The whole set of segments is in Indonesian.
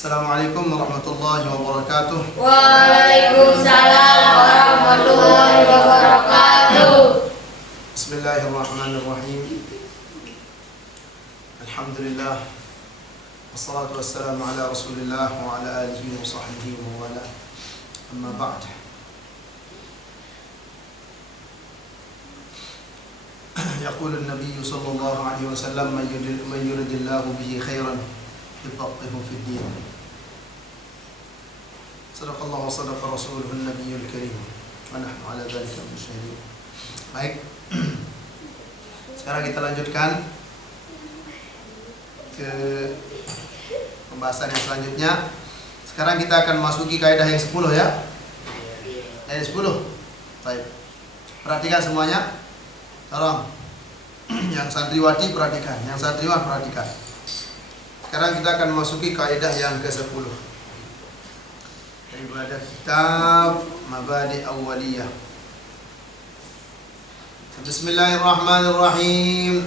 Assalamualaikum warahmatullahi wabarakatuh. Waalaikumsalam warahmatullahi wabarakatuh. Bismillahirrahmanirrahim. Alhamdulillah. Wassalatu wassalamu ala Rasulillah wa ala alihi wa sahbihi wa wala. Amma ba'd. يقول النبي صلى الله عليه وسلم من يرد الله به خيرا يفقهه في الدين. صدق الله وصدق رسوله النبي الكريم ونحن على ذلك من الشهيدين. Baik. Sekarang kita lanjutkan ke pembahasan yang selanjutnya. Sekarang kita akan masuki kaidah yang 10 ya. Yang 10. Baik. Perhatikan semuanya. Tolong. Yang santriwati perhatikan, yang santriwan perhatikan. Sekarang kita akan memasuki kaidah yang ke-10 daripada kitab Mabadi Awwaliyah. Bismillahirrahmanirrahim.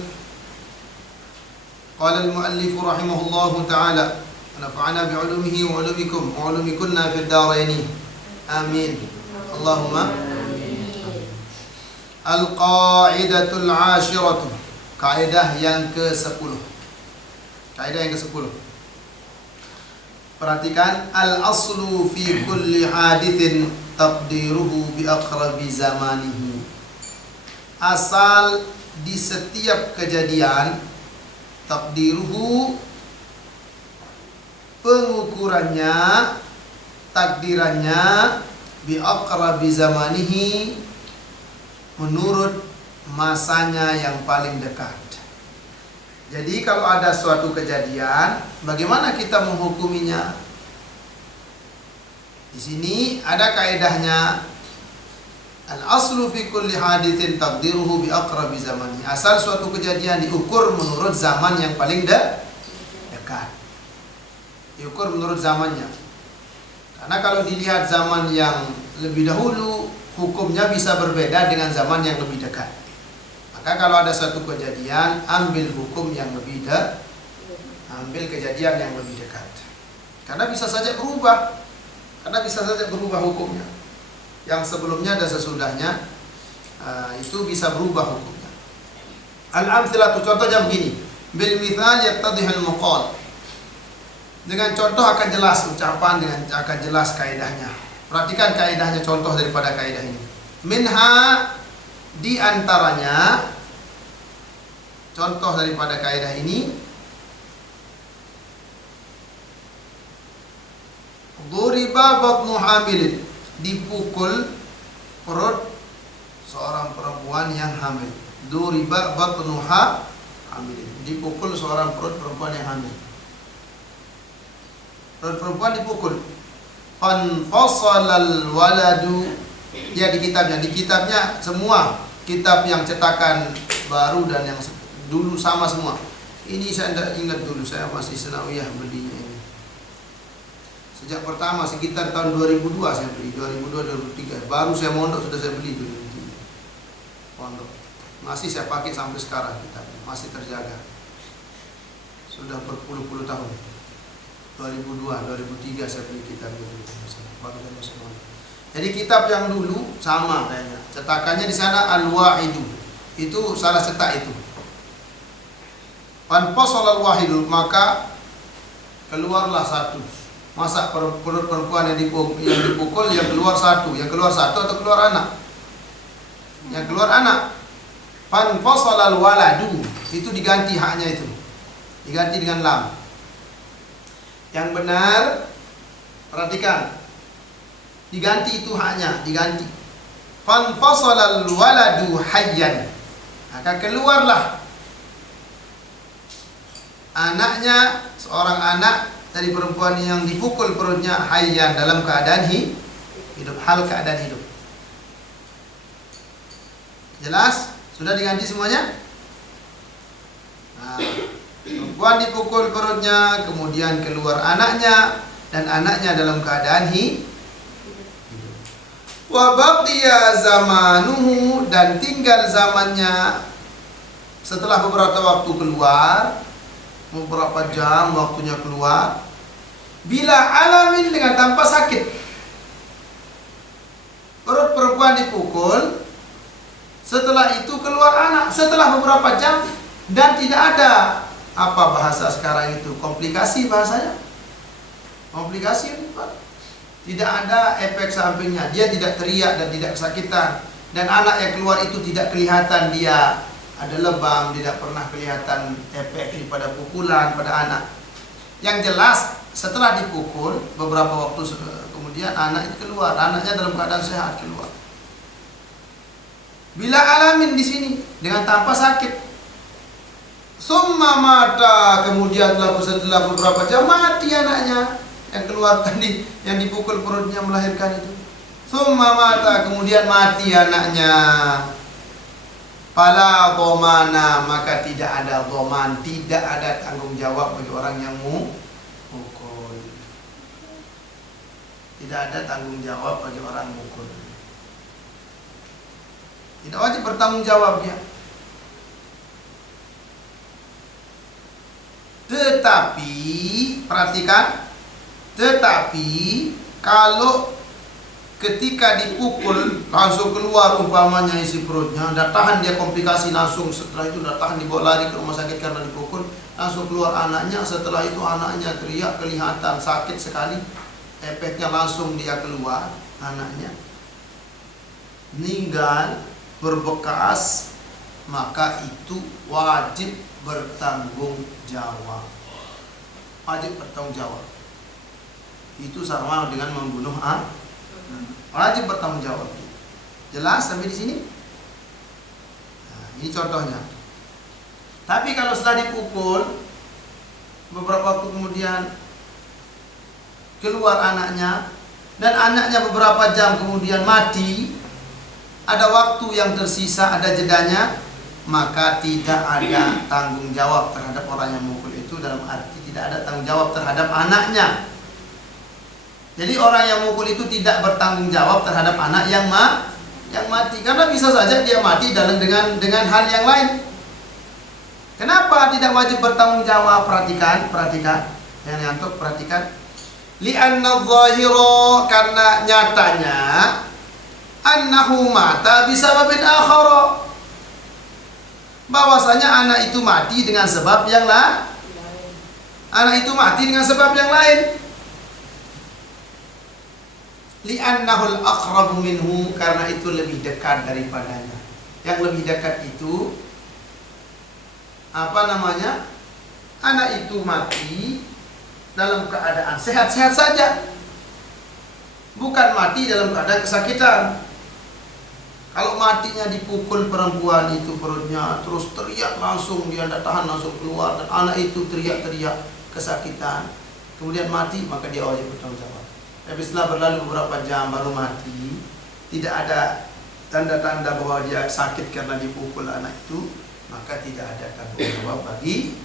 Qala al-muallif rahimahullahu ta'ala, nafa'ana bi'ulumihi wa 'ulumikum wa 'ulumikunna fid dharain. Amin. Allahumma. Al-qa'idatul 'ashiratu. Kaidah yang ke-10. Kaidah yang ke-10. Perhatikan, al-aslu fi kulli hadithin taqdiruhu bi aqrabi zamanihi. Asal di setiap kejadian, takdiruhu pengukurannya, takdirannya, bi aqrabi zamanihi menurut masanya yang paling dekat. Jadi kalau ada suatu kejadian, bagaimana kita menghukuminya? Di sini ada kaidahnya. Al-aslu fi kulli hadithin taqdiruhu bi aqrabi zamani. Asal suatu kejadian diukur menurut zaman yang paling dekat. Diukur menurut zamannya. Karena kalau dilihat zaman yang lebih dahulu, hukumnya bisa berbeda dengan zaman yang lebih dekat. Maka kalau ada satu kejadian, ambil hukum yang lebih dekat, ambil kejadian yang lebih dekat. Karena bisa saja berubah. Karena bisa saja berubah hukumnya. Yang sebelumnya dan sesudahnya itu bisa berubah hukumnya. Al-amthilatu, contohnya begini. Bil mithal yattadihul muqal. Dengan contoh akan jelas ucapan, dengan akan jelas kaidahnya. Perhatikan kaidahnya, contoh daripada kaidah ini. Minha, di antaranya, contoh daripada kaidah ini, duriba batnu hamilin, dipukul perut seorang perempuan yang hamil. Duriba batnu hamilin, dipukul seorang perut perempuan yang hamil. Perut perempuan dipukul. Fanfasalal waladu. Ya, di kitabnya semua kitab yang cetakan baru dan yang dulu sama semua. Ini saya tidak ingat dulu, saya masih senawiyah belinya ini. Sejak pertama sekitar tahun 2002 saya beli, 2002-2003. Baru saya mondok sudah saya beli 2003. Pondok. Masih saya pakai sampai sekarang kitabnya, masih terjaga. Sudah berpuluh-puluh tahun. 2002-2003 saya beli kitab itu. Baru saya masuk mondok. Jadi kitab yang dulu sama kayaknya. Cetakannya di sana Al-Wahidu. Itu salah cetak itu. Fanfasal al-wahidu, maka keluarlah satu. Masa perut perempuan yang dipukul yang keluar satu, yang keluar satu atau keluar anak? Yang keluar anak. Fanfasal al-waladu, itu diganti haknya itu. Diganti dengan lam. Yang benar, perhatikan. Diganti itu haknya, diganti. Fanfasal al-waladu hayyan. Maka keluarlah anaknya, seorang anak dari perempuan yang dipukul perutnya, hayyan, dalam keadaan hidup, hal keadaan hidup. Jelas? Sudah diganti semuanya? Nah, perempuan dipukul perutnya, kemudian keluar anaknya, dan anaknya dalam keadaan hidup. Wa baqiya zamanuhu, dan tinggal zamannya setelah beberapa waktu keluar, beberapa jam waktunya keluar, bila alamin dengan tanpa sakit. Perut perempuan dipukul, setelah itu keluar anak setelah beberapa jam dan tidak ada apa bahasa sekarang itu komplikasi bahasanya. Komplikasi Pak. Tidak ada efek sampingnya, dia tidak teriak dan tidak kesakitan. Dan anak yang keluar itu tidak kelihatan dia ada lebam, tidak pernah kelihatan efek daripada pukulan pada anak. Yang jelas setelah dipukul beberapa waktu kemudian anak itu keluar, anaknya dalam keadaan sehat keluar. Bila alamin di sini dengan tanpa sakit. Summa mata, kemudian setelah beberapa jam mati anaknya yang keluar tadi, yang dipukul perutnya melahirkan itu. Summa mata, kemudian mati anaknya. Fala dhamana, maka tidak ada dhaman, tidak ada tanggung jawab bagi orang yang mukul. Tidak ada tanggung jawab bagi orang mukul. Tidak wajib bertanggung jawab dia. Tetapi perhatikan, tetapi kalau ketika dipukul langsung keluar umpamanya isi perutnya, tidak tahan dia komplikasi langsung, setelah itu tidak tahan dibawa lari ke rumah sakit karena dipukul, langsung keluar anaknya, setelah itu anaknya teriak kelihatan sakit sekali, efeknya langsung dia keluar anaknya, meninggal berbekas, maka itu wajib bertanggung jawab. Wajib bertanggung jawab. Itu sama dengan membunuh wajib bertanggung jawab. Jelas sampai di sini? Nah, ini contohnya. Tapi kalau setelah dipukul beberapa waktu kemudian keluar anaknya dan anaknya beberapa jam kemudian mati, ada waktu yang tersisa, ada jedanya, maka tidak ada tanggung jawab terhadap orang yang memukul itu, dalam arti tidak ada tanggung jawab terhadap anaknya. Jadi orang yang memukul itu tidak bertanggung jawab terhadap anak yang mati, karena bisa saja dia mati dengan hal yang lain. Kenapa tidak wajib bertanggung jawab? Perhatikan, yang ngantuk perhatikan. Li'anna dhahira, karena nyatanya annahu mata bisababin akhara, bahwasanya anak itu mati dengan sebab yang lain. Anak itu mati dengan sebab yang lain. Li'annahul aqrabu minhu, karena itu lebih dekat daripadanya. Yang lebih dekat itu apa namanya? Anak itu mati dalam keadaan sehat-sehat saja, bukan mati dalam keadaan kesakitan. Kalau matinya dipukul perempuan itu perutnya, terus teriak langsung, dia tidak tahan langsung keluar, dan anak itu teriak-teriak kesakitan, kemudian mati, maka dia wajib bertanggung jawab. Tapi setelah berlalu beberapa jam baru mati, tidak ada tanda-tanda bahwa dia sakit karena dipukul anak itu, maka tidak ada tanggung jawab bagi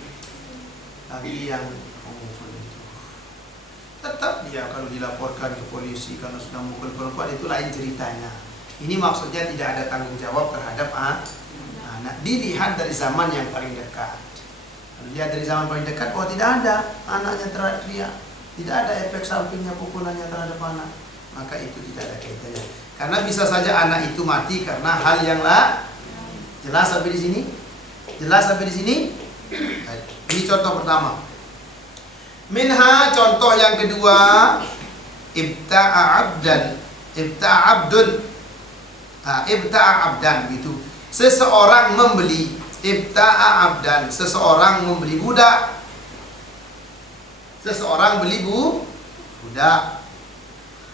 yang memukul itu. Tetap dia kalau dilaporkan ke polisi karena sudah memukul perempuan, itu lain ceritanya. Ini maksudnya tidak ada tanggung jawab terhadap anak. Dilihat dari zaman yang paling dekat. Kalau lihat dari zaman paling dekat, bahwa tidak ada anaknya teriak, tidak ada efek sampingnya pukulannya terhadap anak, maka itu tidak ada kaitannya. Karena bisa saja anak itu mati karena hal yang lain. Jelas sampai di sini? Jelas sampai di sini? Ini contoh pertama. Minha, contoh yang kedua, ibta'a abdan gitu. Seseorang membeli, ibta'a abdan, seseorang membeli budak. Seseorang beli budak.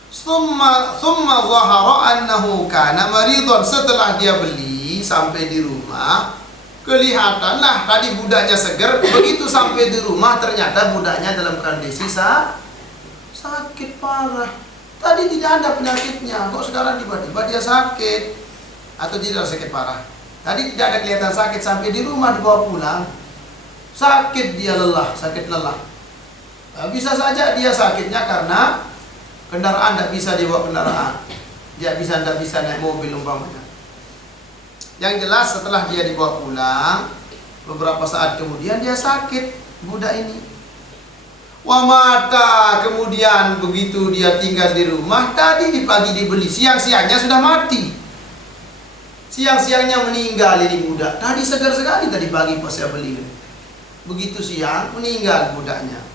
Summa zahara annahu kana maridun, setelah dia beli sampai di rumah, kelihatanlah tadi budaknya seger, begitu sampai di rumah ternyata budaknya dalam kondisi sakit parah. Tadi tidak ada penyakitnya, kok sekarang tiba-tiba dia sakit? Atau tidak sakit parah? Tadi tidak ada kelihatan sakit, sampai di rumah dibawa pulang sakit, dia lelah, sakit lelah. Bisa saja dia sakitnya karena kendaraan, tidak bisa dibawa kendaraan, dia tidak bisa naik mobil umpamanya. Yang jelas setelah dia dibawa pulang, beberapa saat kemudian dia sakit budak ini. Wa mata, kemudian begitu dia tinggal di rumah, tadi di pagi dibeli, siang-siangnya sudah mati. Siang-siangnya meninggal ini budak. Tadi segar sekali tadi pagi pas saya beli. Begitu siang meninggal budaknya.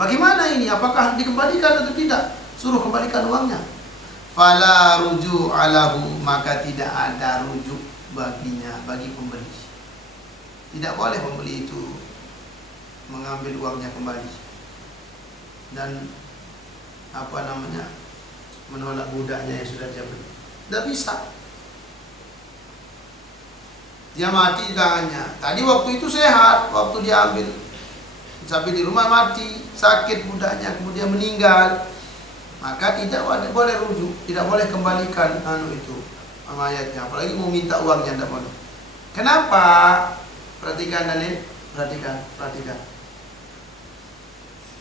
Bagaimana ini? Apakah dikembalikan atau tidak? Suruh kembalikan uangnya. Fala ruju alahu, maka tidak ada rujuk baginya, bagi pembeli. Tidak boleh pembeli itu mengambil uangnya kembali dan menolak budaknya yang sudah dia beli. Tidak bisa. Dia mati di tangannya. Tadi waktu itu sehat, waktu dia ambil sampai di rumah mati, sakit budaknya, kemudian meninggal. Maka tidak boleh rujuk, tidak boleh kembalikan itu mayatnya. Apalagi mau minta uangnya, tidak boleh. Kenapa? Perhatikan Dalil, perhatikan.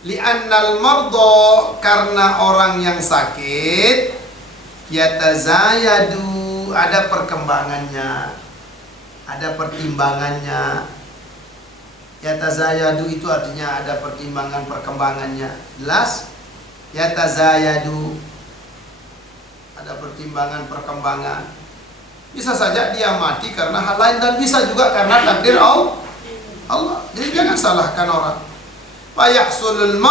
Li'annal mardo, karena orang yang sakit yatazayadu, ada perkembangannya, ada pertimbangannya. Yatazayadu itu artinya ada perkembangannya. Jelas? Yatazayadu, ada perkembangan. Bisa saja dia mati karena hal lain dan bisa juga karena takdir Allah. Jadi jangan salahkan orang. Fayahsulul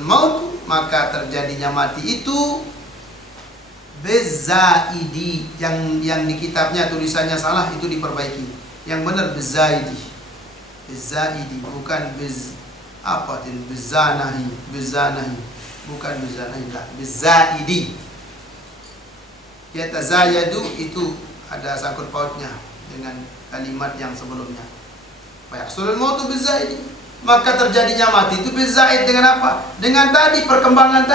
maut, maka terjadinya mati itu bezaidi, yang di kitabnya tulisannya salah itu diperbaiki. Yang benar bezaidi, bukan bezanahi, bukan bezanahi, bezaidi. Yatazayadu itu ada sangkut pautnya dengan kalimat yang sebelumnya. Fayahsulul mautu bezaidi, maka terjadinya mati itu bezaid dengan apa? Dengan tadi perkembangan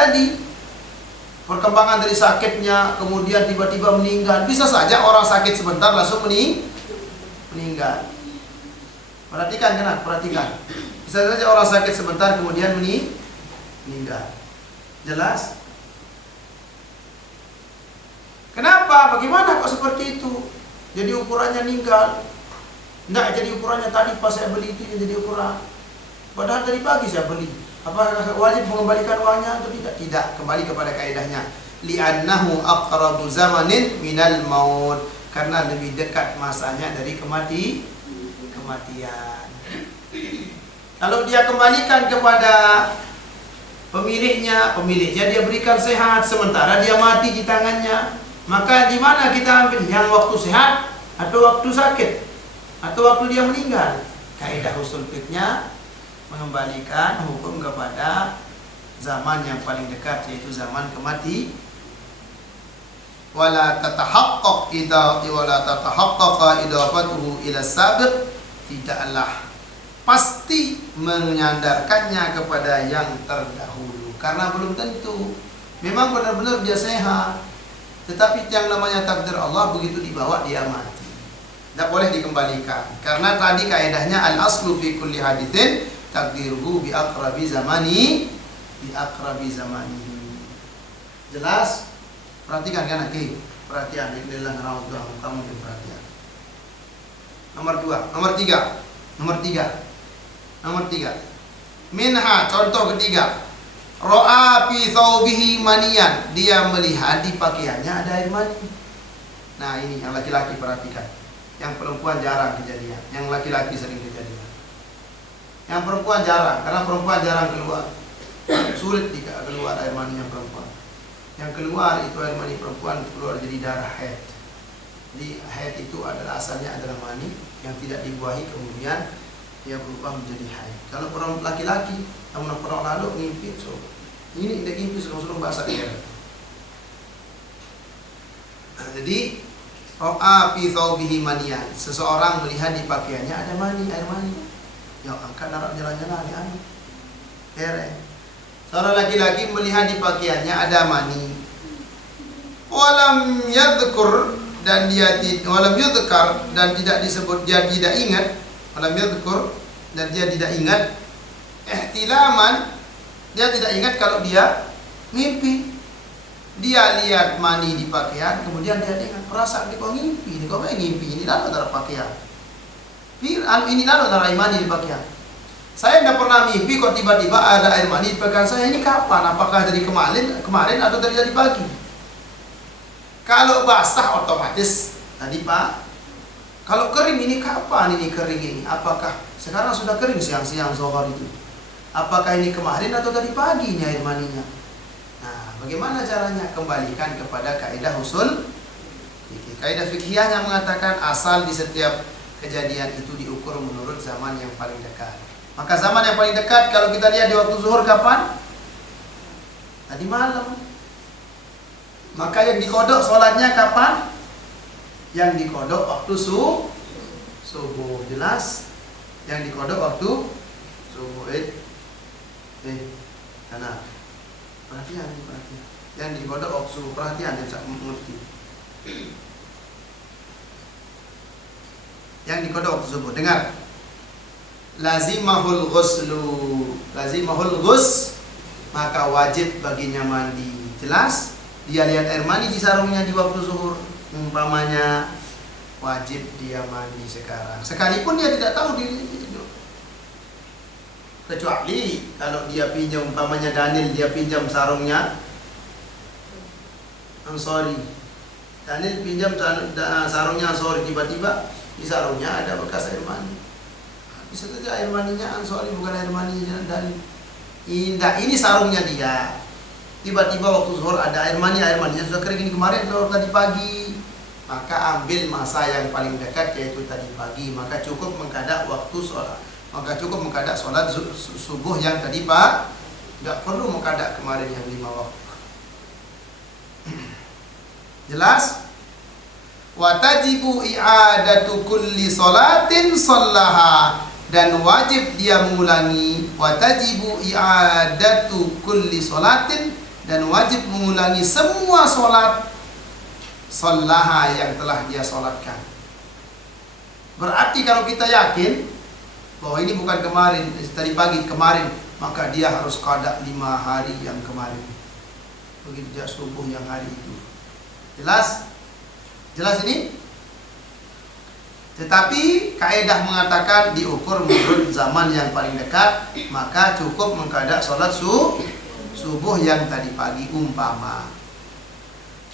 dari sakitnya, kemudian tiba-tiba meninggal. Bisa saja orang sakit sebentar langsung meninggal. Perhatikan. Bisa saja orang sakit sebentar kemudian meninggal. Jelas? Kenapa? Bagaimana kok seperti itu? Jadi ukurannya meninggal. Tidak jadi ukurannya tadi pas saya beli itu jadi ukuran. Padahal tadi pagi saya beli. Apakah wajib mengembalikan uangnya atau tidak? Tidak. Kembali kepada kaidahnya. Li'annahu aqrabu zamanin minal maut. Karena lebih dekat masanya dari kematian. Kalau dia kembalikan kepada pemiliknya dia berikan sehat, sementara dia mati di tangannya. Maka di mana kita ambil? Yang waktu sehat atau waktu sakit? Atau waktu dia meninggal? Kaidah usul fikihnya mengembalikan hukum kepada zaman yang paling dekat, yaitu zaman kematian. Wala tatahaqqaq idafatuhu ila sabiq, tidaklah pasti menyandarkannya kepada yang terdahulu, karena belum tentu. Memang benar-benar dia sehat, tetapi yang namanya takdir Allah begitu dibawa dia mati, tidak boleh dikembalikan. Karena tadi kaidahnya al-aslu fi kulli haditsin takdiruhu bi aqrabi zamani. Jelas? Perhatikan kan lagi. Perhatian, inilah raudhah, kamu yang perhatian. Nomor tiga. Minha, contoh ketiga. Ra'a fi thawbihi maniyan, dia melihat di pakaiannya ada air mani. Nah, ini yang laki-laki perhatikan. Yang perempuan jarang kejadian, yang laki-laki sering kejadian. Yang perempuan jarang, karena perempuan jarang keluar. Sulit jika keluar air maninya perempuan. Yang keluar itu air mani perempuan keluar jadi darah haid. Jadi haid itu adalah asalnya adalah mani yang tidak dibuahi, kemudian dia berubah menjadi haid. Kalau orang laki-laki, namun orang lalu ngimpi, so ini tidak ngimpi, suruh basah dia. Jadi ro'a fi thawbihi maniyan, seseorang melihat di pakaiannya ada mani, air mani. Ya angkat narak jalan-jalan ya anu. Seorang laki-laki melihat di pakaiannya ada mani. Walam yadhkur, dan dia walam yudhkar, dan tidak disebut, dia tidak ingat. Walam yadhkur, dan dia tidak ingat. Ihtilaman, dia tidak ingat kalau dia mimpi. Dia lihat mani di pakaian, kemudian dia ingat perasaan dia kok ngimpi, ini lalu antara pakaian. Ini lalu antara mani di pakaian. Saya tidak pernah mimpi kok tiba-tiba ada air mani di pegangan saya. Ini kapan? Apakah dari kemarin atau dari tadi pagi? Kalau basah otomatis tadi Pak. Kalau kering ini kapan ini kering ini? Apakah sekarang sudah kering siang-siang zuhur itu? Apakah ini kemarin atau tadi pagi ini air maninya? Nah, bagaimana caranya? Kembalikan kepada kaidah usul fikih. Kaidah fikihnya mengatakan asal di setiap kejadian itu diukur menurut zaman yang paling dekat. Maka zaman yang paling dekat kalau kita lihat di waktu zuhur kapan? Tadi malam. Maka yang dikodok sholatnya kapan? Yang dikodok waktu subuh. Jelas? Yang dikodok waktu subuh. Karena perhatian. Yang dikodok waktu subuh. Perhatian, bisa mengerti. Yang dikodok waktu subuh. Dengar. Lazimahul ghus, maka wajib baginya mandi. Jelas? Dia lihat air mani di sarungnya di waktu zuhur, umpamanya wajib dia mandi sekarang. Sekalipun dia tidak tahu diri itu. Kecuali kalau dia pinjam, umpamanya Daniel, dia pinjam sarungnya Ansori. Daniel pinjam sarungnya Ansori, tiba-tiba di sarungnya ada bekas air mani. Bisa saja air maninya Ansori, bukan air maninya Daniel. Ini sarungnya dia. Tiba-tiba waktu zuhur ada air maninya sudah kering ini kemarin atau tadi pagi. Maka ambil masa yang paling dekat yaitu tadi pagi. Maka cukup mengkadak waktu sholat. Maka cukup mengkadak sholat subuh yang tadi Pak. Tidak perlu mengkadak kemarin yang 5 waktu. Jelas? Wa tajibu i'adatu kulli sholatin shallaha, dan wajib dia mengulangi. Wa tajibu i'adatu kulli sholatin, dan wajib mengulangi semua sholat shallaha yang telah dia sholatkan. Berarti kalau kita yakin bahwa ini bukan kemarin, tadi pagi kemarin, maka dia harus qada 5 hari yang kemarin. Begitu juga subuh yang hari itu. Jelas? Jelas ini? Tetapi kaidah mengatakan diukur menurut zaman yang paling dekat, maka cukup mengkadak sholat subuh yang tadi pagi. Umpama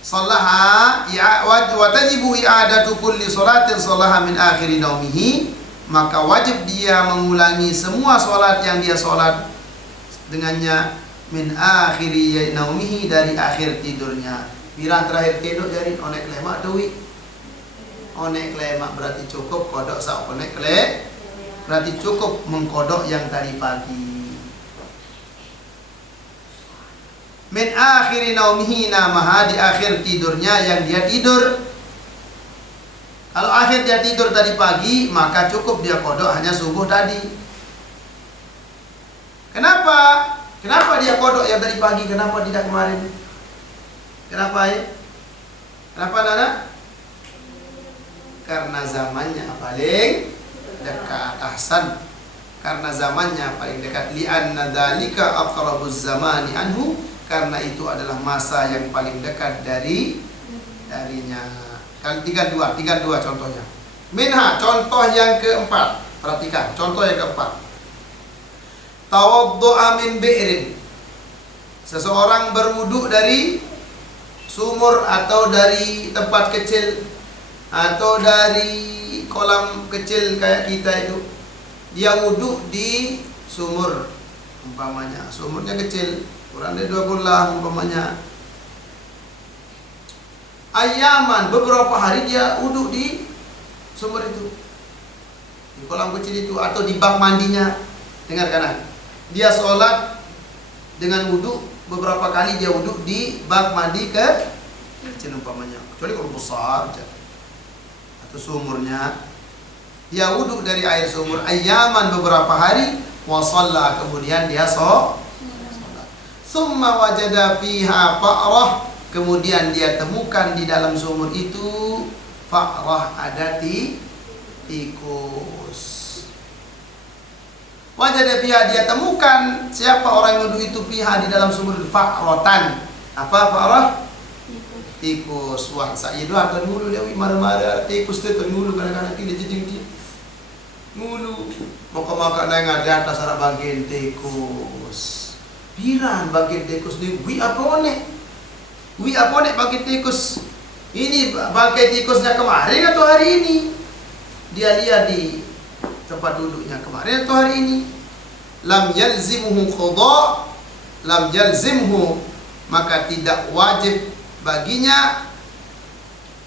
shallaha wa tajibu i'adatu kulli sholatin shallaha min akhiri naumihi, maka wajib dia mengulangi semua sholat yang dia sholat dengannya min akhiri naumihi, dari akhir tidurnya. Pirang terakhir tidur jadi onek lemak dewi. Onek lemak berarti cukup kodok sak onek le, berarti cukup mengkodok yang tadi pagi. Min akhiri naumihi namaha, di akhir tidurnya yang dia tidur. Kalau akhir dia tidur tadi pagi, maka cukup dia kodok hanya subuh tadi. Kenapa? Kenapa dia kodok yang tadi pagi? Kenapa tidak kemarin? Kenapa ya? Kenapa Nana? Karena zamannya paling dekat. Ahsan. Karena zamannya paling dekat. Li'anna dzalika aqrabuz zamani anhu, karena itu adalah masa yang paling dekat darinya. Tiga dua contohnya. Minha, contoh yang keempat. Perhatikan, contoh yang keempat. Tawaddu'a min bi'rin. Seseorang berwudu dari sumur atau dari tempat kecil atau dari kolam kecil kayak kita itu. Dia wudu di sumur umpamanya. Sumurnya kecil, kurang dari 2 bola umpamanya. Ayaman, beberapa hari dia wudu di sumur itu, di kolam kecil itu, atau di bak mandinya. Dengarkan, dia sholat dengan wudu, beberapa kali dia wudu di bak mandi kecil umpamanya, kecuali kalau besar atau sumurnya. Dia wudu dari air sumur ayaman, beberapa hari, wa shalla, kemudian dia sholat. Summa wajada fiha fa'rah, kemudian dia temukan di dalam sumur itu fa'rah, ada tikus. Wajada fiha, dia temukan, siapa orang yang wudu itu, fiha, di dalam sumur, fa'rotan. Apa fa'rah? Tikus. Wah, saya doa kan dulu dia marah-marah tikus itu dulu kadang-kadang dia jejing dia. Ngulu maka nang ada atas arah bagian tikus. Piran bagian tikus ni wi apone bagian tikus. Ini bangkai tikusnya kemarin atau hari ini? Dia lihat di tempat duduknya kemarin atau hari ini? Lam yalzimhu qada, lam yalzimhu, maka tidak wajib baginya.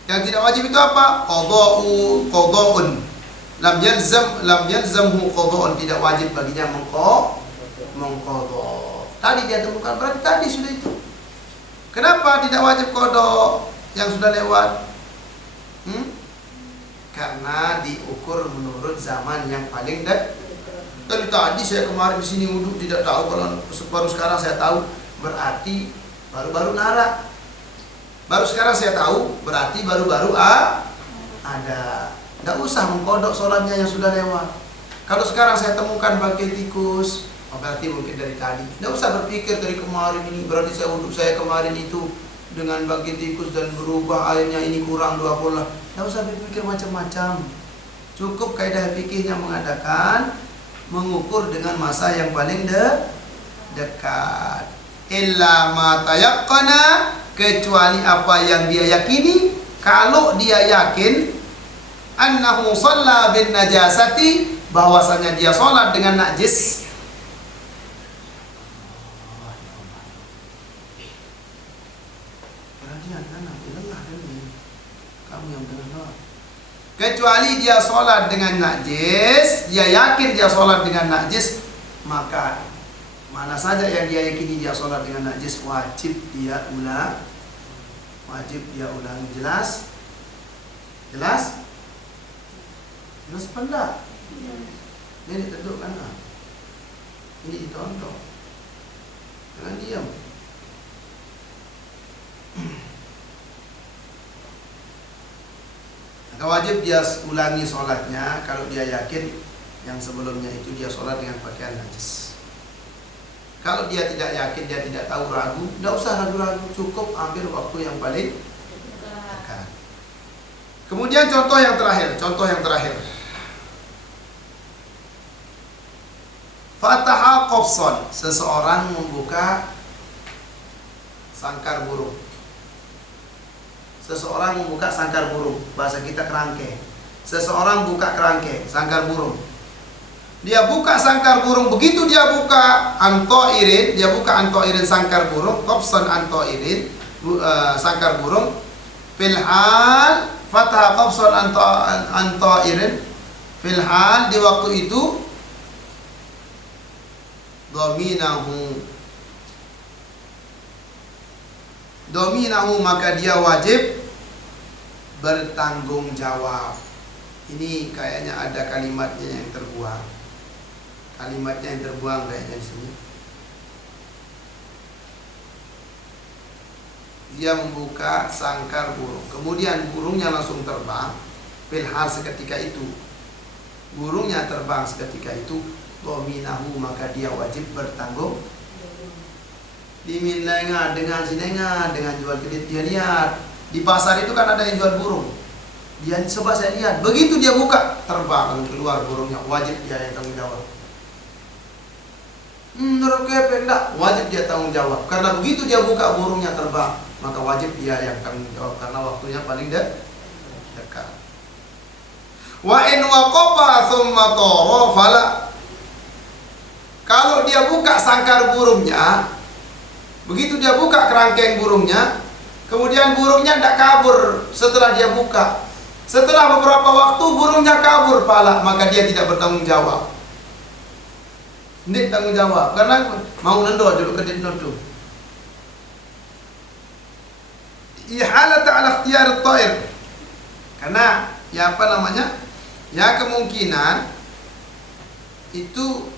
Yang tidak wajib itu apa? Qada'un. Lam yalzamhu qada'un, tidak wajib baginya mengqada. Tadi dia temukan, berarti tadi sudah itu. Kenapa tidak wajib qada yang sudah lewat? Karena diukur menurut zaman yang paling dekat. Dari tadi saya kemarin di sini wudhu tidak tahu, kalau baru sekarang saya tahu, berarti baru-baru nara. Baru sekarang saya tahu, berarti baru-baru ada. Tidak usah mengkodok sholatnya yang sudah lewat. Kalau sekarang saya temukan bangkai tikus, berarti mungkin dari tadi. Tidak usah berpikir dari kemarin ini, berarti saya wudhu saya kemarin itu dengan bangkai tikus dan berubah airnya ini kurang 20. Tidak usah berpikir macam-macam. Cukup kaidah fikihnya mengadakan mengukur dengan masa yang paling dekat. Illa ma tayaqqana, kecuali apa yang dia yakini. Kalau dia yakin annahu shalla bin najasati, bahwasanya dia sholat dengan najis. Kecuali dia sholat dengan najis, dia yakin dia sholat dengan najis, maka mana saja yang dia yakini dia sholat dengan najis, wajib dia ulang. Jelas? Jelas apa enggak? Ini ditentukan lah. Ini ditonton. Jangan diam. Maka wajib dia ulangi sholatnya kalau dia yakin yang sebelumnya itu dia sholat dengan pakaian najis. Kalau dia tidak yakin, dia tidak tahu, ragu, tidak usah ragu-ragu, cukup ambil waktu yang paling dekat. Kemudian contoh yang terakhir. Fataha qafsan, seseorang membuka sangkar burung. Seseorang membuka sangkar burung, bahasa kita kerangke. Seseorang buka kerangke, sangkar burung. Dia buka sangkar burung, begitu dia buka antoirin, sangkar burung, qafsan antoirin, sangkar burung. Filhal fathah qafsan antoirin, filhal di waktu itu dominahu, maka dia wajib bertanggung jawab. Ini kayaknya ada kalimatnya yang terbuang. Kayaknya di sini. Dia membuka sangkar burung, kemudian burungnya langsung terbang. Filhal seketika itu, burungnya terbang seketika itu. Dominahu, maka dia wajib bertanggung. Diminenga dengan sinenga, dengan jual kredit. Dia lihat di pasar itu kan ada yang jual burung. Dia coba saya lihat, begitu dia buka terbang keluar burungnya, wajib dia yang tanggung jawab. Menurut kepeng enggak, wajib dia tanggung jawab. Karena begitu dia buka burungnya terbang, maka wajib dia yang tanggung jawab karena waktunya paling dekat. Wa in waqafa thumma tara fala. Kalau dia buka sangkar burungnya, begitu dia buka kerangkeng burungnya, kemudian burungnya tidak kabur setelah dia buka. Setelah beberapa waktu burungnya kabur pala, maka dia tidak bertanggung jawab. Tidak tanggung jawab karena mau nendo dulu kedit nendo. Ihalat ala ikhtiyar at-ta'ir. Karena ya apa namanya? Ya kemungkinan itu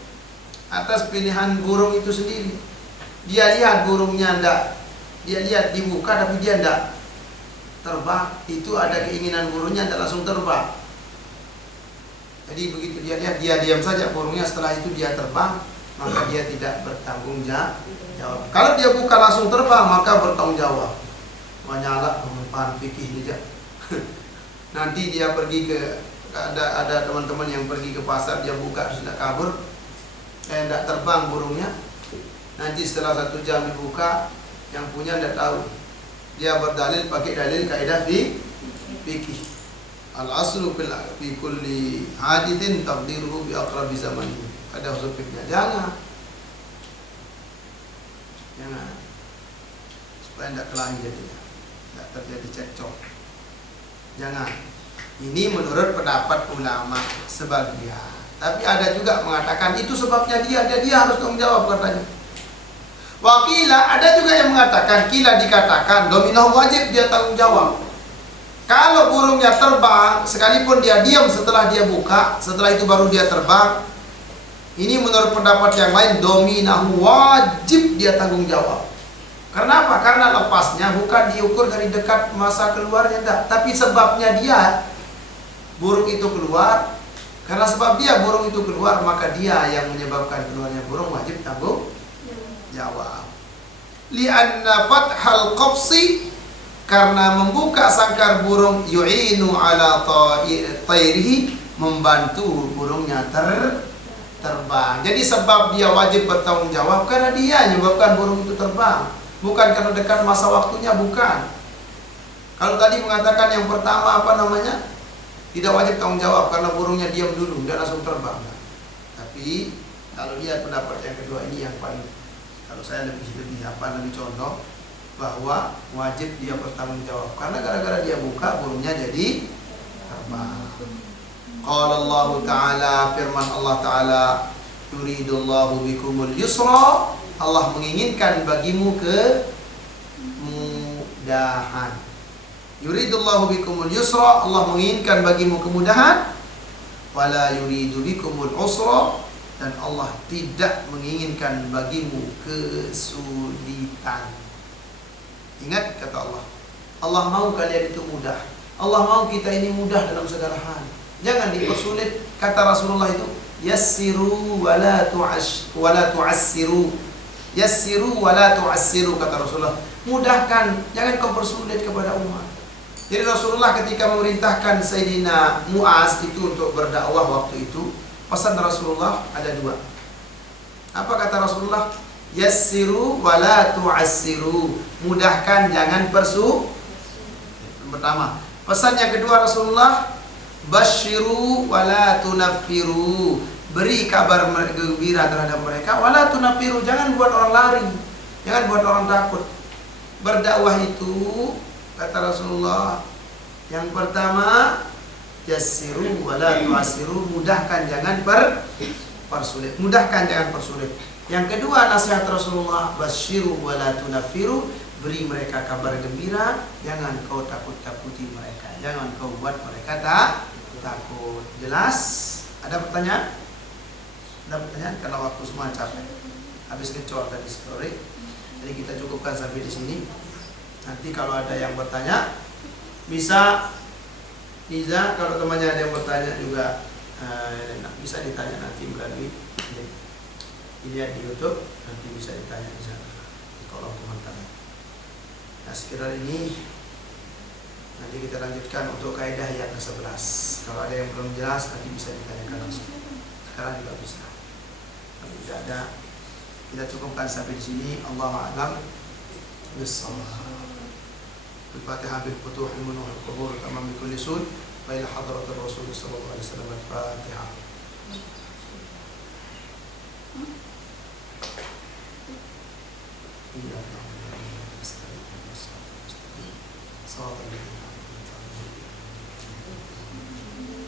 atas pilihan burung itu sendiri. Dia lihat burungnya ndak, dia lihat dibuka tapi dia ndak terbang. Itu ada keinginan burungnya ndak langsung terbang. Jadi begitu dia lihat, dia diam saja burungnya, setelah itu dia terbang, maka dia tidak bertanggung jawab. Kalau dia buka langsung terbang, maka bertanggung jawab. Menyala pemahaman fikih dia. Nanti dia pergi ke Ada teman-teman yang pergi ke pasar, dia buka sudah kabur, tidak terbang burungnya. Nanti setelah 1 jam dibuka, yang punya tidak tahu. Dia berdalil pakai dalil kaidah fikih. Al aslu fi kulli hadithin taqdiruhu bi aqrabi zamani. Ada usul fikihnya. Jangan supaya tidak kelahi jadinya, tidak terjadi cekcok. Jangan. Ini menurut pendapat ulama sebagian. Tapi ada juga mengatakan itu sebabnya dia harus tanggung jawab katanya. Wakila ada juga yang mengatakan, kila dikatakan dominah wajib dia tanggung jawab. Kalau burungnya terbang, sekalipun dia diam setelah dia buka, setelah itu baru dia terbang, ini menurut pendapat yang lain dominah wajib dia tanggung jawab. Karena apa? Karena lepasnya bukan diukur dari dekat masa keluarnya, enggak, tapi sebabnya dia burung itu keluar. Karena sebab dia burung itu keluar, maka dia yang menyebabkan keluarnya burung wajib tanggung jawab. Li'anna fathal qafsi, karena membuka sangkar burung, yu'inu ala tairihi, membantu burungnya terbang. Jadi sebab dia wajib bertanggung jawab karena dia menyebabkan burung itu terbang, bukan karena dekat masa waktunya, bukan. Kalau tadi mengatakan yang pertama tidak wajib tanggung jawab karena burungnya diam dulu, dia langsung terbang. Tapi kalau lihat pendapat yang kedua ini yang paling, kalau saya lebih condong bahwa wajib dia bertanggung jawab karena gara-gara dia buka burungnya jadi terbang. Qala Allah Ta'ala, firman Allah Ta'ala, yuridullahu bikumul yusra, Allah menginginkan bagimu kemudahan. Yuridullahu bikumul yusra, Allah menginginkan bagimu kemudahan. Wala yuridu bikumul usra, dan Allah tidak menginginkan bagimu kesulitan. Ingat kata Allah, Allah mau kalian itu mudah. Allah mau kita ini mudah dalam segala hal. Jangan dipersulit. Kata Rasulullah itu, yassiru wala tu'assiru. Yassiru wala tu'assiru, kata Rasulullah. Mudahkan, jangan kau persulit kepada umat. Jadi Rasulullah ketika memerintahkan Sayyidina Mu'az itu untuk berdakwah waktu itu, pesan Rasulullah ada 2. Apa kata Rasulullah? Yassiru wala tu'assiru. Mudahkan, jangan persulit. Pertama. Pesan yang kedua Rasulullah, basyiru wala tunaffiru. Beri kabar gembira terhadap mereka, wala tunaffiru, jangan buat orang lari, jangan buat orang takut. Berdakwah itu kata Rasulullah, yang pertama yassiru wala tu'assiru, mudahkan jangan persulit. Mudahkan jangan persulit. Yang kedua nasihat Rasulullah, basyiru wala tunaffiru, beri mereka kabar gembira, jangan kau takut-takuti mereka, jangan kau buat mereka takut. Jelas? Ada pertanyaan? Ada pertanyaan? Karena waktu semua capek, habis kecor tadi story. Jadi kita cukupkan sampai di sini. Nanti kalau ada yang bertanya bisa kalau temannya ada yang bertanya juga bisa ditanya nanti melalui dilihat di YouTube, nanti bisa ditanya di sana di kolom komentar. Nah, sekitar ini nanti kita lanjutkan untuk kaidah yang ke-11. Kalau ada yang belum jelas nanti bisa ditanyakan langsung. Sekarang juga bisa. Kalau tidak ada, kita cukupkan sampai di sini. Allahu a'lam bissawab. Al-Fatihah bil futuh al-munuh al-qubur tamam bi kulli sud wa ila hadratir Rasul sallallahu alaihi wasallam. Al-Fatihah.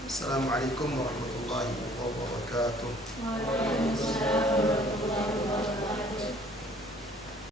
Assalamualaikum warahmatullahi wabarakatuh. Waalaikumsalam warahmatullahi wabarakatuh.